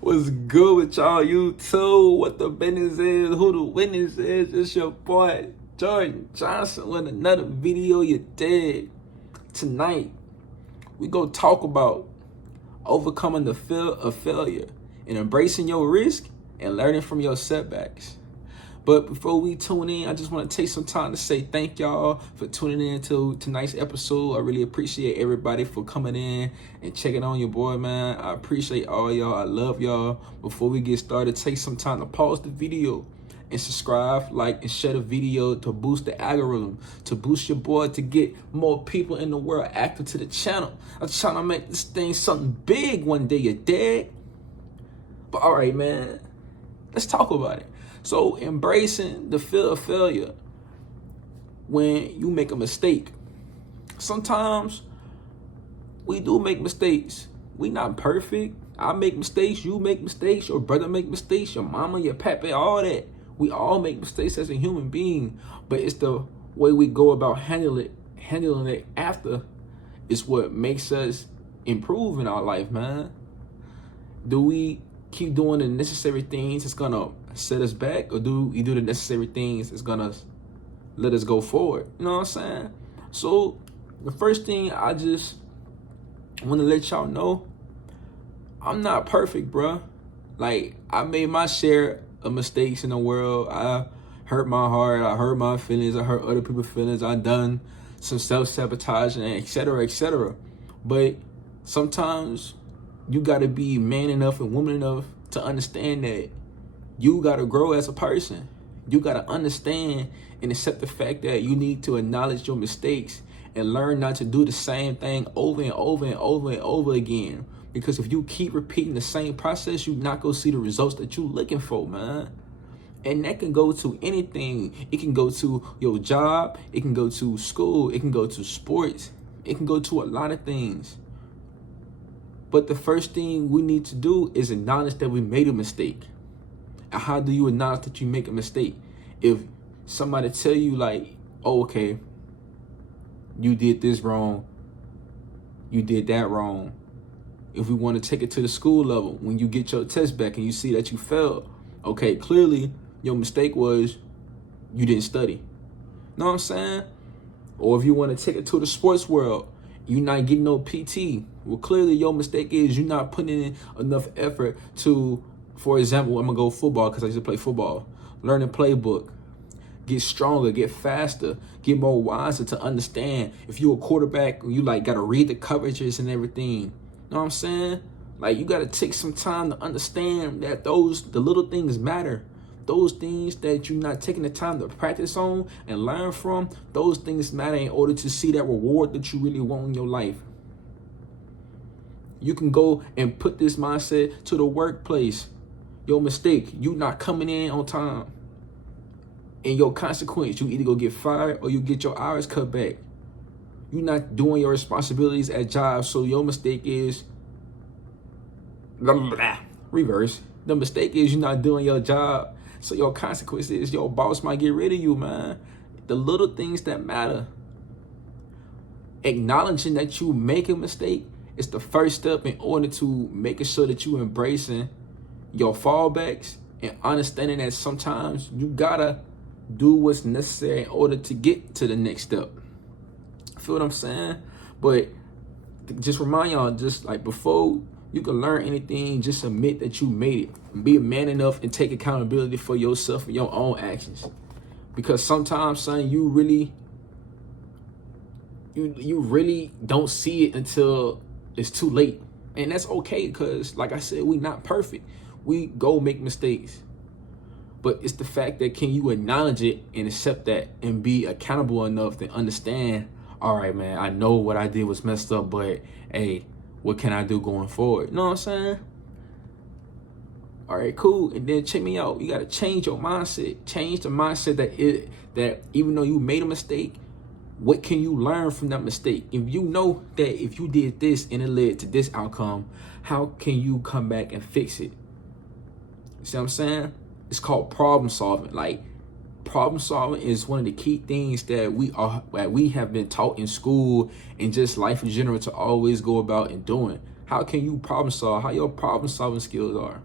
What's good with y'all, YouTube? What the business is? Who the witness is? It's your boy, Jordan Johnson, with another video. You dig? Tonight, we go talk about overcoming the fear of failure and embracing your risk and learning from your setbacks. But before we tune in, I just want to take some time to say thank y'all for tuning in to tonight's episode. I really appreciate everybody for coming in and checking on your boy, man. I appreciate all y'all. I love y'all. Before we get started, take some time to pause the video and subscribe, like, and share the video to boost the algorithm, to boost your boy, to get more people in the world active to the channel. I'm trying to make this thing something big one day, you dig? But all right, man, let's talk about it. So embracing the fear of failure when you make a mistake. Sometimes we do make mistakes. We not perfect. I make mistakes, you make mistakes, your brother make mistakes, your mama, your papa, all that. We all make mistakes as a human being, but it's the way we go about handling it after is what makes us improve in our life, man. Do we keep doing the necessary things that's gonna set us back, or do we do the necessary things that's gonna let us go forward? You know what I'm saying? So the first thing I just want to let y'all know, I'm not perfect, bruh. Like, I made my share of mistakes in the world. I hurt my heart, I hurt my feelings, I hurt other people's feelings, I done some self-sabotaging, etc., etc. But sometimes you gotta be man enough and woman enough to understand that you gotta grow as a person. You gotta understand and accept the fact that you need to acknowledge your mistakes and learn not to do the same thing over and over and over and over again. Because if you keep repeating the same process, you're not gonna see the results that you're looking for, man. And that can go to anything. It can go to your job, it can go to school, it can go to sports, it can go to a lot of things. But the first thing we need to do is acknowledge that we made a mistake. And how do you acknowledge that you make a mistake? If somebody tell you like, oh, okay, you did this wrong, you did that wrong. If we want to take it to the school level, when you get your test back and you see that you failed, okay, clearly your mistake was you didn't study. Know what I'm saying? Or if you want to take it to the sports world, you're not getting no PT. Well, clearly your mistake is you're not putting in enough effort to, for example, I'm going to go football because I used to play football. Learn the playbook. Get stronger, get faster, get more wiser to understand. If you're a quarterback, you like got to read the coverages and everything. Know what I'm saying? Like, you got to take some time to understand that the little things matter. Those things that you're not taking the time to practice on and learn from, those things matter in order to see that reward that you really want in your life. You can go and put this mindset to the workplace. Your mistake, you not coming in on time. And your consequence, you either go get fired or you get your hours cut back. You're not doing your responsibilities at jobs, so your mistake is blah, blah, blah. Reverse. The mistake is you're not doing your job, so your consequence is your boss might get rid of you, man. The little things that matter. Acknowledging that you make a mistake is the first step in order to making sure that you embracing your fallbacks and understanding that sometimes you gotta do what's necessary in order to get to the next step. Feel what I'm saying? But just remind y'all, just like before you can learn anything, just admit that you made it. Be a man enough and take accountability for yourself and your own actions. Because sometimes, son, you really don't see it until it's too late. And that's okay, because like I said, we not perfect. We go make mistakes. But it's the fact that can you acknowledge it and accept that and be accountable enough to understand, all right, man, I know what I did was messed up, but hey, what can I do going forward? You know what I'm saying? All right, cool. And then check me out. You got to change your mindset. Change the mindset that even though you made a mistake, what can you learn from that mistake? If you know that if you did this and it led to this outcome, how can you come back and fix it? You see what I'm saying? It's called problem solving. Like, problem solving is one of the key things that we have been taught in school and just life in general to always go about and doing. How can you problem solve? How your problem solving skills are?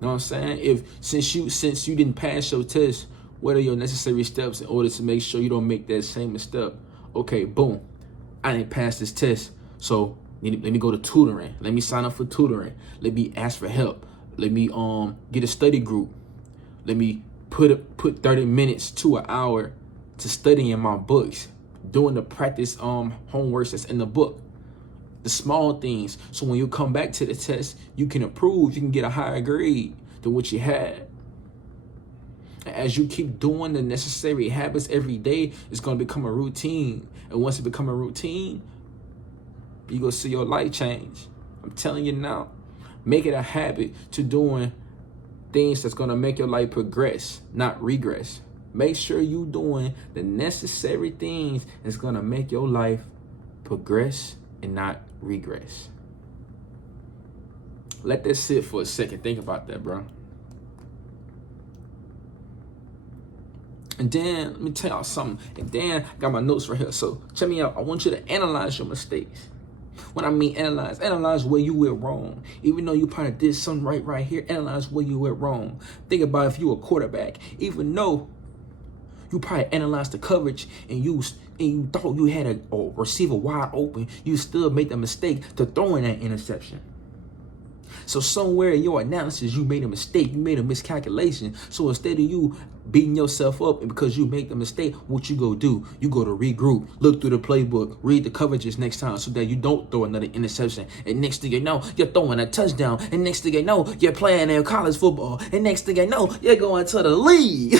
You know what I'm saying? Since you didn't pass your test, what are your necessary steps in order to make sure you don't make that same mistake? Okay, boom, I didn't pass this test, so let me go to tutoring. Let me sign up for tutoring. Let me ask for help. Let me get a study group. Let me put 30 minutes to an hour to studying my books, doing the practice homework that's in the book. The small things, so when you come back to the test, you can improve, you can get a higher grade than what you had. As you keep doing the necessary habits every day, it's going to become a routine. And once it becomes a routine, you're going to see your life change. I'm telling you now, make it a habit to doing things that's going to make your life progress, not regress. Make sure you're doing the necessary things that's going to make your life progress and not regress. Let that sit for a second. Think about that, bro. And then, let me tell y'all something. And then, I got my notes right here. So, check me out. I want you to analyze your mistakes. When I mean analyze where you went wrong. Even though you probably did something right here, analyze where you went wrong. Think about if you were a quarterback. Even though you probably analyzed the coverage and you thought you had a receiver wide open, you still made the mistake to throwing that interception. So somewhere in your analysis, you made a mistake, you made a miscalculation. So instead of you beating yourself up and because you made the mistake, what you go do? You go to regroup, look through the playbook, read the coverages next time so that you don't throw another interception. And next thing you know, you're throwing a touchdown. And next thing you know, you're playing in college football. And next thing you know, you're going to the league.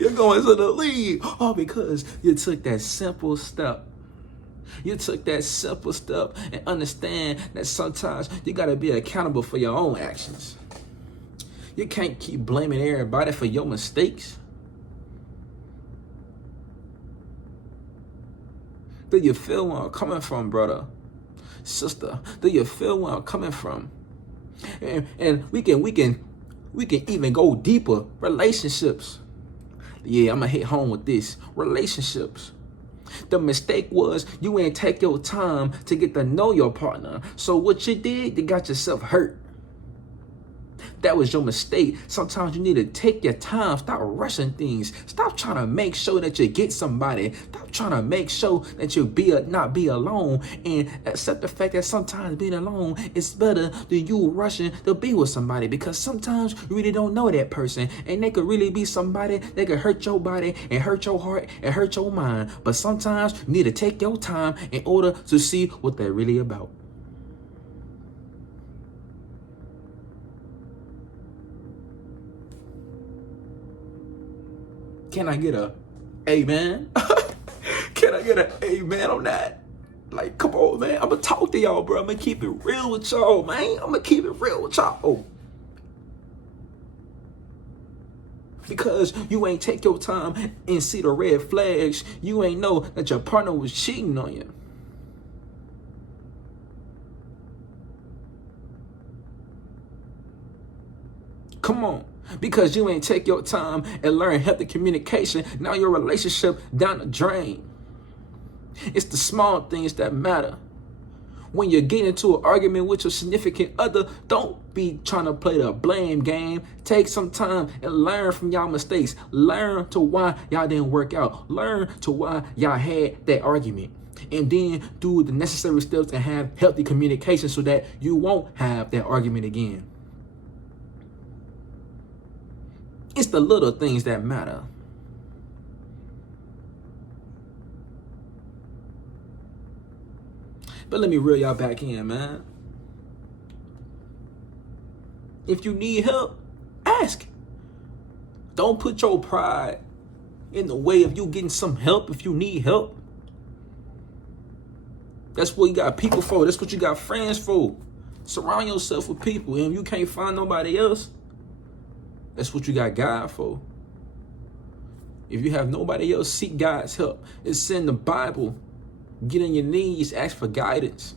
You're going to the league. All because you took that simple step. You took that simple step and understand that sometimes you got to be accountable for your own actions. You can't keep blaming everybody for your mistakes. Do you feel where I'm coming from, brother? Sister, do you feel where I'm coming from? And we can even go deeper. Relationships. Yeah, I'm going to hit home with this. Relationships. The mistake was you ain't take your time to get to know your partner. So what you did, you got yourself hurt. That was your mistake. Sometimes you need to take your time. Stop rushing things. Stop trying to make sure that you get somebody. Stop trying to make sure that you not be alone, and accept the fact that sometimes being alone is better than you rushing to be with somebody, because sometimes you really don't know that person and they could really be somebody that could hurt your body and hurt your heart and hurt your mind. But sometimes you need to take your time in order to see what they're really about. Can I get a amen? Can I get an amen on that? Like, come on, man. I'm going to talk to y'all, bro. I'm going to keep it real with y'all, man. I'm going to keep it real with y'all. Because you ain't take your time and see the red flags. You ain't know that your partner was cheating on you. Come on. Because you ain't take your time and learn healthy communication. Now your relationship down the drain. It's the small things that matter. When you get into an argument with your significant other, don't be trying to play the blame game. Take some time and learn from y'all mistakes. Learn to why y'all didn't work out. Learn to why y'all had that argument. And then do the necessary steps and have healthy communication so that you won't have that argument again. It's the little things that matter. But let me reel y'all back in, man. If you need help, ask. Don't put your pride in the way of you getting some help if you need help. That's what you got people for. That's what you got friends for. Surround yourself with people. And if you can't find nobody else, that's what you got God for. If you have nobody else, seek God's help. It's in the Bible. Get on your knees, ask for guidance.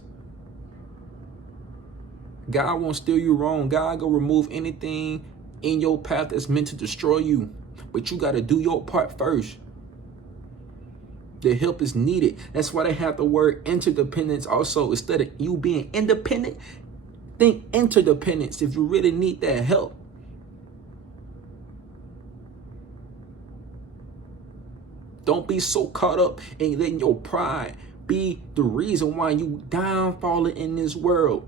God won't steer you wrong. God will remove anything in your path that's meant to destroy you. But you got to do your part first. The help is needed. That's why they have the word interdependence also. Instead of you being independent, think interdependence if you really need that help. Don't be so caught up in letting your pride be the reason why you downfalling in this world.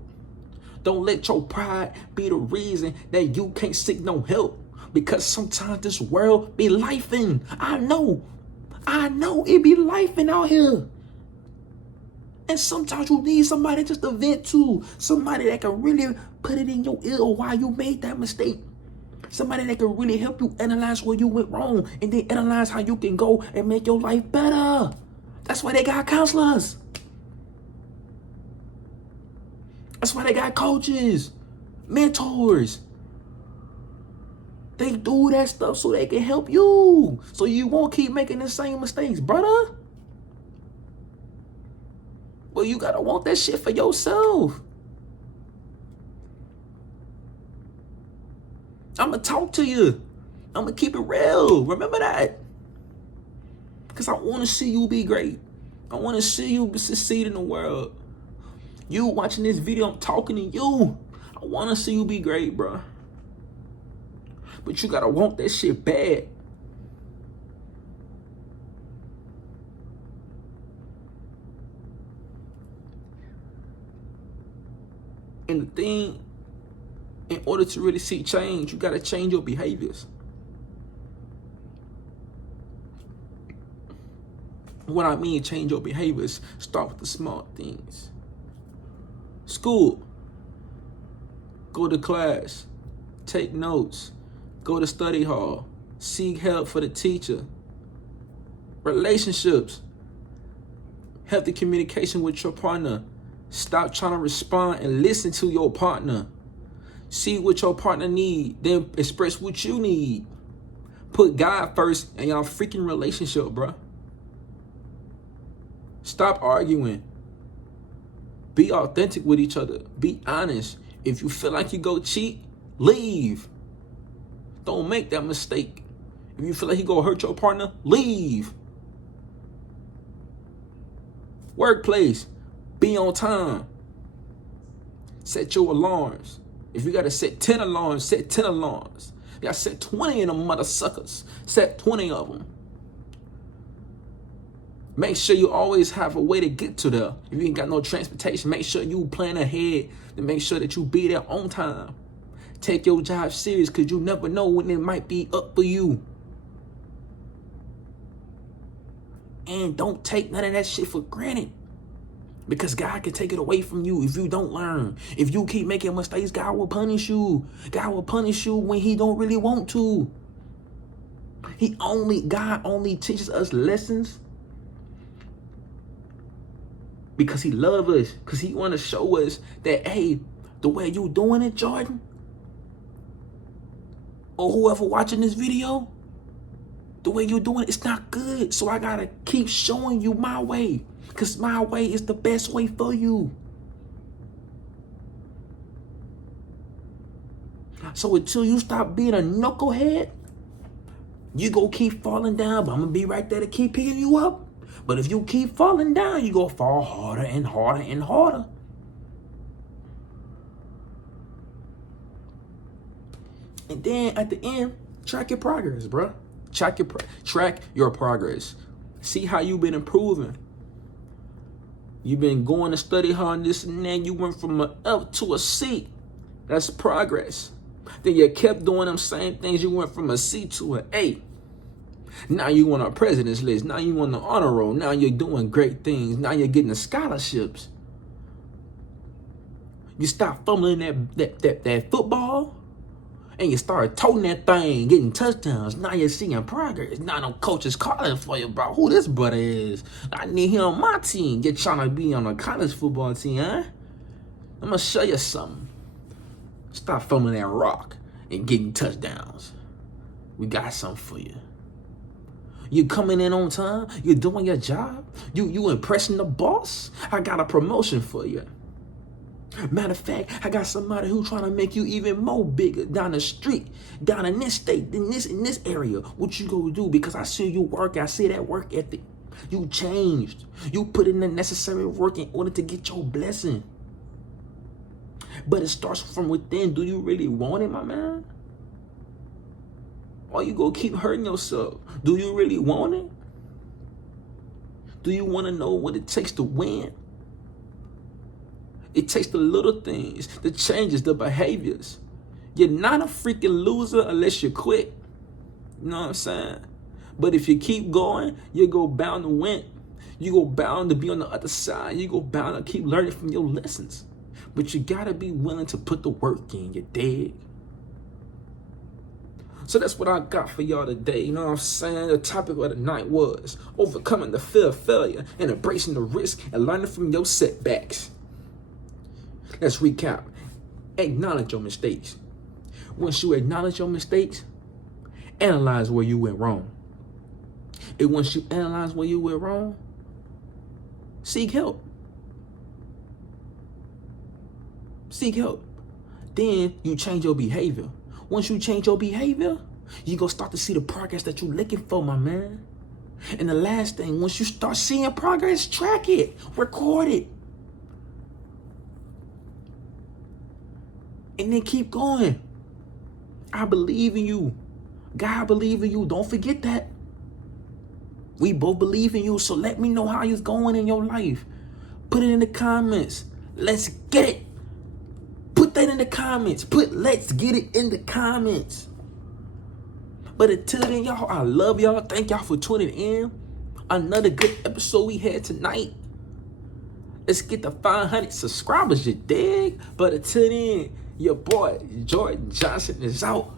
Don't let your pride be the reason that you can't seek no help. Because sometimes this world be lifing. I know it be lifing out here. And sometimes you need somebody just to vent to. Somebody that can really put it in your ear why you made that mistake. Somebody that can really help you analyze where you went wrong and then analyze how you can go and make your life better. That's why they got counselors. That's why they got coaches, mentors. They do that stuff so they can help you. So you won't keep making the same mistakes, brother. Well, you gotta want that shit for yourself. I'ma talk to you. I'ma keep it real. Remember that. Because I want to see you be great. I want to see you succeed in the world. You watching this video, I'm talking to you. I want to see you be great, bro. But you gotta want that shit bad. And the thing, in order to really see change, you gotta change your behaviors. What I mean, change your behaviors, start with the small things. School. Go to class. Take notes. Go to study hall. Seek help for the teacher. Relationships. Healthy communication with your partner. Stop trying to respond and listen to your partner. See what your partner needs, then express what you need. Put God first in y'all freaking relationship, bro. Stop arguing. Be authentic with each other. Be honest. If you feel like you go cheat, leave. Don't make that mistake. If you feel like you go hurt your partner, leave. Workplace. Be on time. Set your alarms. If you got to set 10 alarms, set 10 alarms. You got to set 20 of them mother suckers. Set 20 of them. Make sure you always have a way to get to there. If you ain't got no transportation, make sure you plan ahead to make sure that you be there on time. Take your job serious because you never know when it might be up for you. And don't take none of that shit for granted. Because God can take it away from you if you don't learn. If you keep making mistakes, God will punish you. God will punish you when he don't really want to. God only teaches us lessons because he loves us. Because he want to show us that, hey, the way you doing it, Jordan, or whoever watching this video, the way you're doing it, it's not good. So I got to keep showing you my way. Because my way is the best way for you. So until you stop being a knucklehead, you go keep falling down, but I'm going to be right there to keep picking you up. But if you keep falling down, you go fall harder and harder and harder. And then at the end, track your progress, bro. Track your progress. See how you've been improving. You've been going to study hard, this and that. You went from an F to a C. That's progress. Then you kept doing them same things. You went from a C to an A. Now you on a president's list. Now you on the honor roll. Now you're doing great things. Now you're getting the scholarships. You stop fumbling that football. And you start toting that thing, getting touchdowns. Now you're seeing progress. Now no coach is calling for you, bro. Who this brother is? I need him on my team. You're trying to be on a college football team, huh? I'm going to show you something. Stop fumbling that rock and getting touchdowns. We got something for you. You coming in on time? You doing your job? You impressing the boss? I got a promotion for you. Matter of fact, I got somebody who trying to make you even more bigger down the street, down in this state, in this area. What you gonna do? Because I see you work, I see that work ethic. You changed. You put in the necessary work in order to get your blessing. But it starts from within. Do you really want it, my man? Or you gonna keep hurting yourself? Do you really want it? Do you want to know what it takes to win? It takes the little things, the changes, the behaviors. You're not a freaking loser unless you quit. You know what I'm saying? But if you keep going, you go bound to win. You go bound to be on the other side. You go bound to keep learning from your lessons. But you gotta be willing to put the work in, you dig? So that's what I got for y'all today. You know what I'm saying? The topic of the night was overcoming the fear of failure and embracing the risk and learning from your setbacks. Let's recap. Acknowledge your mistakes. Once you acknowledge your mistakes, analyze where you went wrong. And once you analyze where you went wrong, seek help. Seek help. Then you change your behavior. Once you change your behavior, you're going to start to see the progress that you're looking for, my man. And the last thing, once you start seeing progress, track it, record it. And then keep going. I believe in you. God believe in you. Don't forget that. We both believe in you. So let me know how it's going in your life. Put it in the comments. Let's get it. Put that in the comments. Put let's get it in the comments. But until then, y'all, I love y'all. Thank y'all for tuning in. Another good episode we had tonight. Let's get to 500 subscribers, you dig? But until then, your boy, Jordan Johnson, is out.